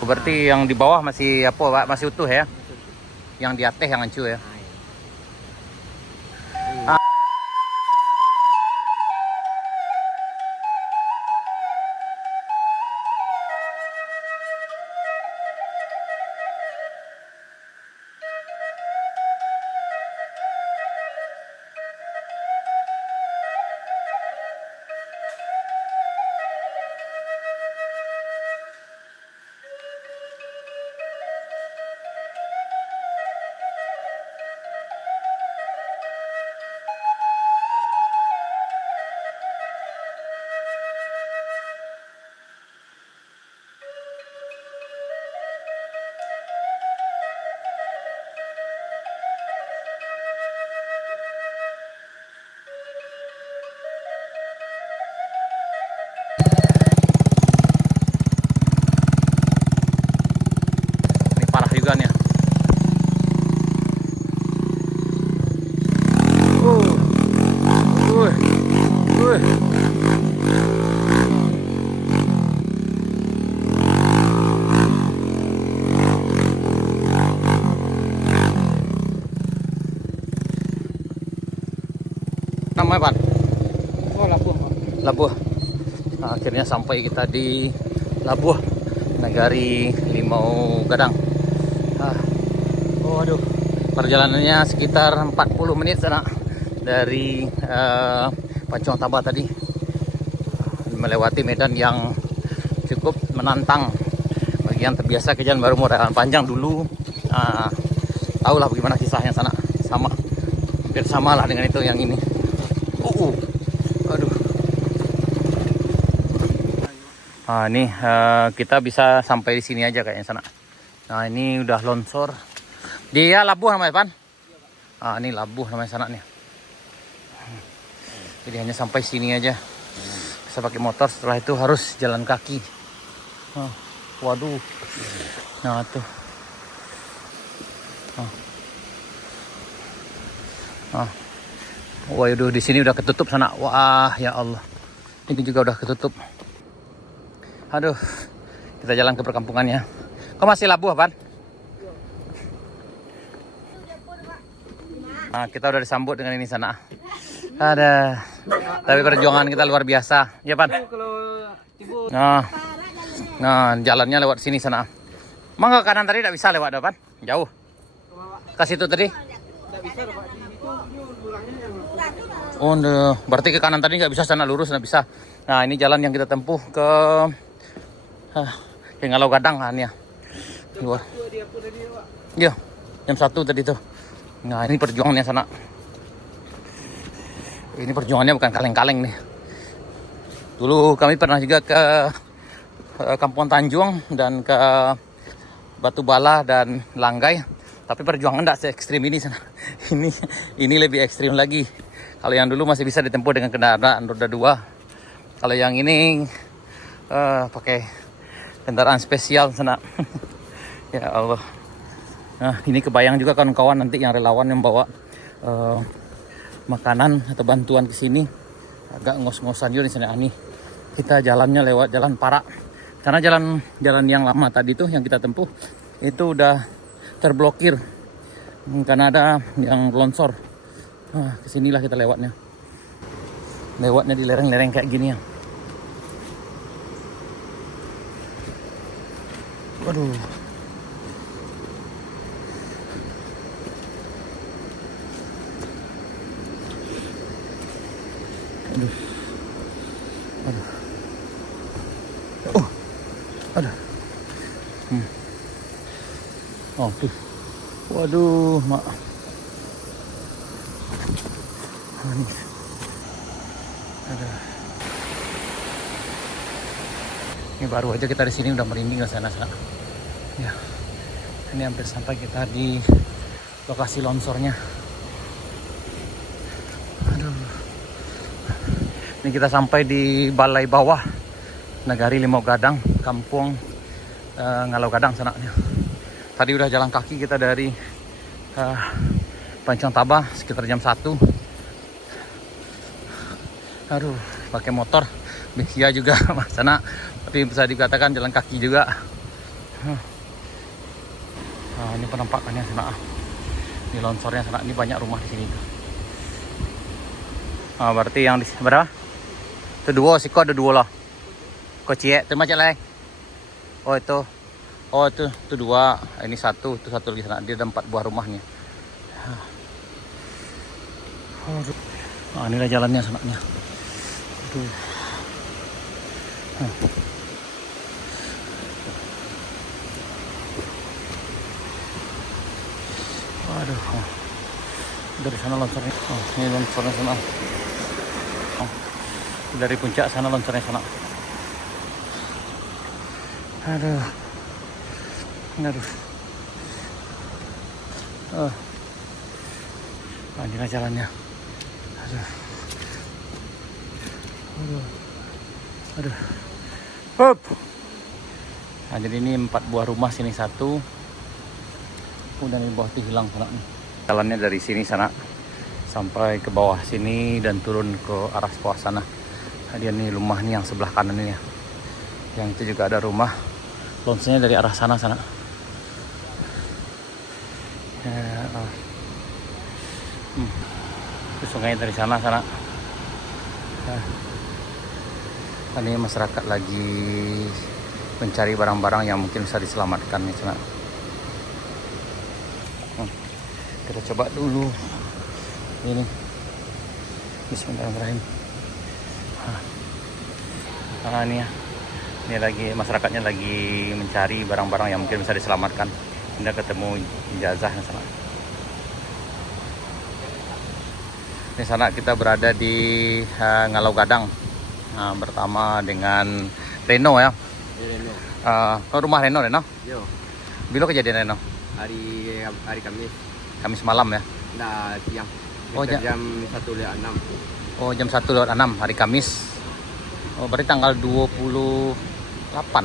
Berarti yang di bawah masih apa, Pak? Masih utuh ya? Yang di atas yang hancur ya? Ini parah juga nih. Namanya Pan? Oh, Labuh, Pak. Labuh. Nah, akhirnya sampai kita di Labuh, Nagari Limau Gadang. Waduh, perjalanannya sekitar 40 menit sana dari Pancong Taba tadi, melewati medan yang cukup menantang bagi yang terbiasa ke jalan baru modal panjang dulu. Tahulah bagaimana kisahnya sana, sama hampir sama lah dengan itu yang ini. Aduh. Ini kita bisa sampai di sini aja kayaknya sana. Nah, ini udah longsor. Dia Labuh namanya, Pan? Ini Labuh namanya sana nih. Jadi hanya sampai sini aja. Bisa pakai motor, setelah itu harus jalan kaki. Waduh. Nah, tuh. Waduh, di sini udah ketutup sana. Wah, ya Allah. Ini juga udah ketutup. Aduh. Kita jalan ke perkampungannya. Kok masih Labuh, Pan? Nah, kita udah disambut dengan ini sana. Ada. Tapi perjuangan kita luar biasa. Ya, Pan? Nah, jalannya lewat sini sana. Emang ke kanan tadi tidak bisa lewat, Pan? Jauh. Ke situ tadi? Tidak bisa, Pak. Oh, berarti ke kanan tadi nggak bisa, sana lurus nggak bisa. Nah, ini jalan yang kita tempuh ke Ngalau Gadang kan ya. Luar. Iya, jam 1 tadi tuh. Nah, ini perjuangannya sana. Ini perjuangannya bukan kaleng-kaleng nih. Dulu kami pernah juga ke Kampung Tanjung dan ke Batu Bala dan Langgai. Tapi perjuangan tidak se-ekstrim ini sana. Ini lebih ekstrim lagi. Kalau yang dulu masih bisa ditempuh dengan kendaraan roda 2. Kalau yang ini pakai kendaraan spesial sana. Ya Allah. Nah, ini kebayang juga kawan-kawan nanti yang relawan yang bawa makanan atau bantuan ke sini. Agak ngos-ngosan juga di sana nih. Kita jalannya lewat jalan Parak. Karena jalan yang lama tadi tuh yang kita tempuh itu udah terblokir karena ada yang longsor. Nah, kesinilah kita lewatnya di lereng-lereng kayak gini ya. Waduh. Aduh. Aduh. Oh, tuh. Waduh, mak. Ini baru aja kita di sini udah merinding ke sana-sana. Ya. Ini hampir sampai kita di lokasi longsornya. Aduh. Ini kita sampai di balai bawah Nagari Limau Gadang, Kampung Ngalau Gadang sana. Tadi udah jalan kaki kita dari Pancong Taba sekitar jam 1. Aduh, pakai motor Bexia juga sana, tapi bisa dikatakan jalan kaki juga. Nah, ini penampakannya sana. Ini longsornya sana. Ini banyak rumah di sini. Ah, berarti yang di berapa? Itu dua, siko ada dua lah. Kok cie, itu macam lain. Oh itu. Oh itu dua. Ini satu, itu satu lagi sana. Dia ada 4 buah rumahnya. Nah, inilah jalannya sanaknya. Aduh. Waduh. Dari sana longsornya. Oh, ini longsornya sana. Oh, dari puncak sana longsornya sana. Aduh. Aduh. Nah, inilah jalannya. Aduh. Aduh. Aduh. Hop. Nah, jadi ini 4 buah rumah, sini satu. Kemudian di bawah itu hilang sana. Jalannya dari sini sana sampai ke bawah sini dan turun ke arah bawah sana. Nah, dia nih rumah nih yang sebelah kanan ini ya. Yang itu juga ada rumah. Lonsnya dari arah sana. Ya, itu sungai dari sana. Nah, ini masyarakat lagi mencari barang-barang yang mungkin bisa diselamatkan nih sana. Kita coba dulu ini. Bismillahirrahmanirrahim. Nah, ini ya. Ini lagi masyarakatnya lagi mencari barang-barang yang mungkin bisa diselamatkan. Ini ketemu jenazah di sana. Di sana kita berada di Ngalau Gadang. Nah, pertama dengan Reno ya. Reno. Rumah Reno. Yo. Bila kejadian Reno? Hari Kamis malam ya. Nah, siang. Oh, Jam 1.06. Oh, jam 1.06 hari Kamis. Oh, berarti tanggal 28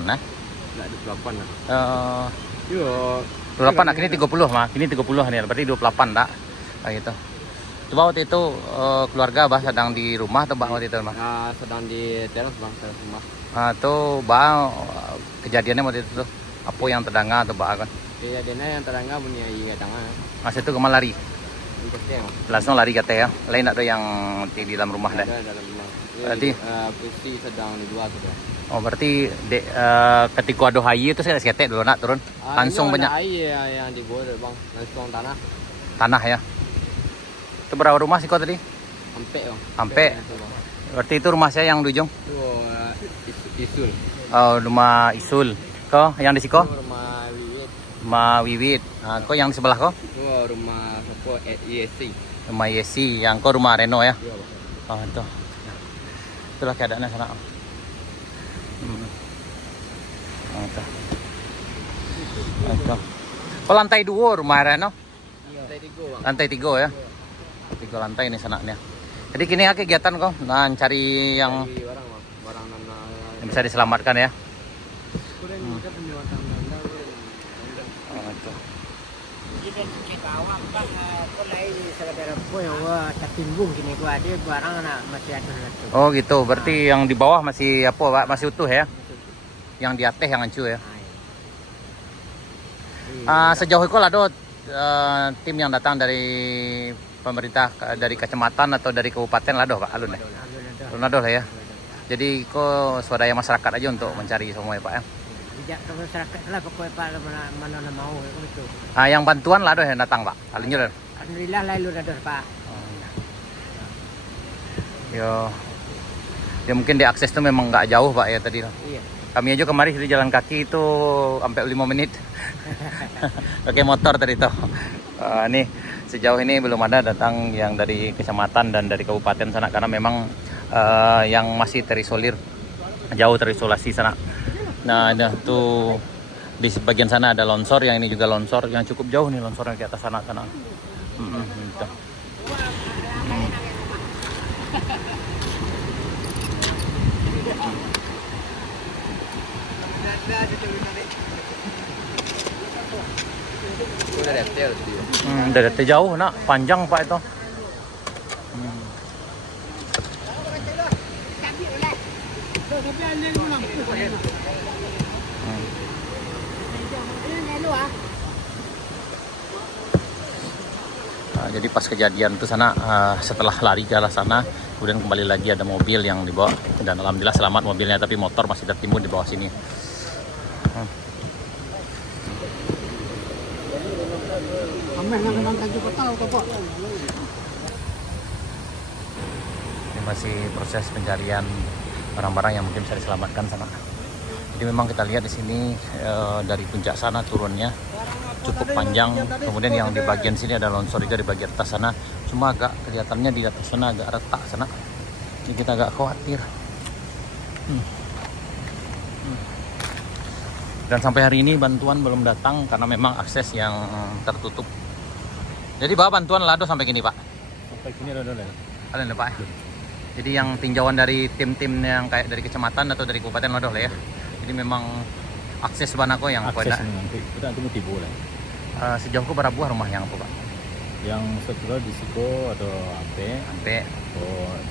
ya? Enggak 28 lah. Eh, Yo. 28 nah, kini 30 mah. Kini 30 nih, berarti 28 tak? Kayak gitu. Coba waktu itu keluarga Bah sedang di rumah atau Bah waktu itu Bah? Sedang di teras bang, teras rumah. Tuh Bah kejadiannya waktu itu tuh apa yang terdengar atau Bah kan? Kejadiannya yang terangga punya iya tangan. Mas itu kemana lari? Di kecil. Langsung lari kata ya. Lain ada yang di dalam rumah dah. Ada dalam rumah. Berarti Pusi sedang di luar sudah. oh berarti ketika ada hayi itu saya seketek dulu nak turun. Langsung banyak Air yang di bawah bang, langsung tanah ya. Itu berapa rumah sih kau tadi? Sampai bang. Sampai. Berarti itu rumah saya yang di ujung. Itu Isul. Oh, rumah Isul. Kau yang di siko? Rumah Wiwit. Rumah Wiwit. Nah, kau yang di sebelah kau? Itu rumah apa? ESC. Rumah Yesi. Yang kau rumah Reno ya? Iya bang. Oh, itu. Itulah keadaannya sana. Oh, itu. Itu. Oh, lantai 2 rumah Reno? Lantai 3 bang. Lantai 3 ya? 3 lantai ini sananya. Jadi kini ya kegiatan kau? Nah, cari yang Cari barang bang. Barang yang bisa diselamatkan ya? Oh, itu. Kita awam kan mulai sekedar apa yang gua tertimbung gini gua ada barang anak masih ada satu. Oh gitu, berarti yang di bawah masih apa Pak? Masih utuh ya? Yang di atas yang hancur ya? Sejauh itu ada tim yang datang dari pemerintah, dari kecamatan atau dari kabupaten lah Pak Alun ya? Alun ada lah ya? Jadi kok swadaya masyarakat aja untuk mencari semua ya Pak ya? Tidak ke masyarakat lah pokoknya Pak mana mau itu. Yang bantuan lah ada yang datang Pak? Alunnya Alhamdulillah lalu ada Pak. Yo, ya mungkin diakses tuh memang nggak jauh Pak ya tadi. Iya. Kami aja kemarin sudah jalan kaki itu sampai 5 menit. Pakai motor tadi tuh. Nih sejauh ini belum ada datang yang dari kecamatan dan dari kabupaten sana karena memang yang masih terisolir jauh terisolasi sana. Nah, ada tuh di sebagian sana ada longsor, yang ini juga longsor yang cukup jauh nih longsornya ke atas sana. Gitu. Udah detail dia. Dari jauh nak, panjang Pak itu. Jadi pas kejadian tuh sana setelah lari ke arah sana, kemudian kembali lagi ada mobil yang dibawa dan alhamdulillah selamat mobilnya, tapi motor masih tertimbun di bawah sini. Ini masih proses pencarian barang-barang yang mungkin bisa diselamatkan sana. Jadi memang kita lihat di sini dari puncak sana turunnya cukup panjang. Kemudian yang di bagian sini ada longsor juga di bagian atas sana. Cuma agak kelihatannya di atas sana agak retak sana. Jadi kita agak khawatir. Dan sampai hari ini bantuan belum datang karena memang akses yang tertutup. Jadi bawa bantuan lado sampai gini Pak? Sampai sini ada Ada Pak? Jadi yang tinjauan dari tim-tim yang kayak dari kecamatan atau dari kabupaten Lodoh lah ya. Jadi memang akses banako yang akses nanti kita nanti mau tibo lah. Sejauh ke berapa buah rumah yang apa Pak? Yang setelah di Siko atau Ampe, Sampai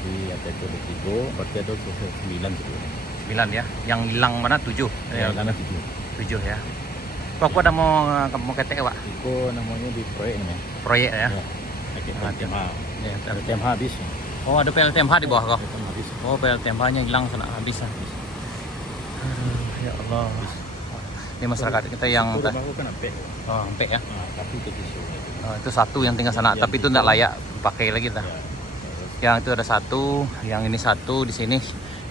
di Ateco di Tigo, berarti ada 9 sebetulnya. 9 ya. Yang hilang mana 7? Ya, karena 7. 7 ya. Pak, aku ada mau ketek Pak? Siko namanya di proyek ini. Proyek ya. TMH. Ya, Ada TMH habis. oh ada PLTMH di bawah kok. TMH habis. Oh PLTMH-nya hilang sana habis. Ya Allah. Ini masyarakat kita yang Itu rumah aku kan Ampe. Sampai ya. Nah, tapi itu tisu. Itu satu yang tinggal sana, tapi itu tidak layak pakai lagi lah. Yang itu ada satu, yang ini satu di sini,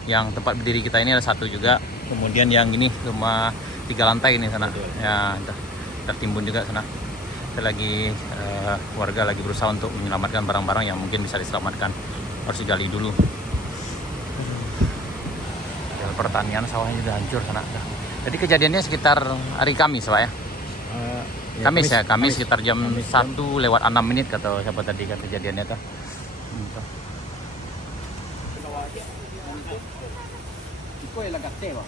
yang tempat berdiri kita ini ada satu juga. Kemudian yang ini rumah 3 lantai ini sana, ya tertimbun juga sana. Kita lagi warga lagi berusaha untuk menyelamatkan barang-barang yang mungkin bisa diselamatkan. Harus digali dulu. Jalan pertanian sawahnya sudah hancur sana. Jadi kejadiannya sekitar hari Kamis Pak ya? Kamis ya, Kamis sekitar jam 1 lewat 6 menit kata siapa tadi kan kejadiannya tuh. Iko la gateva.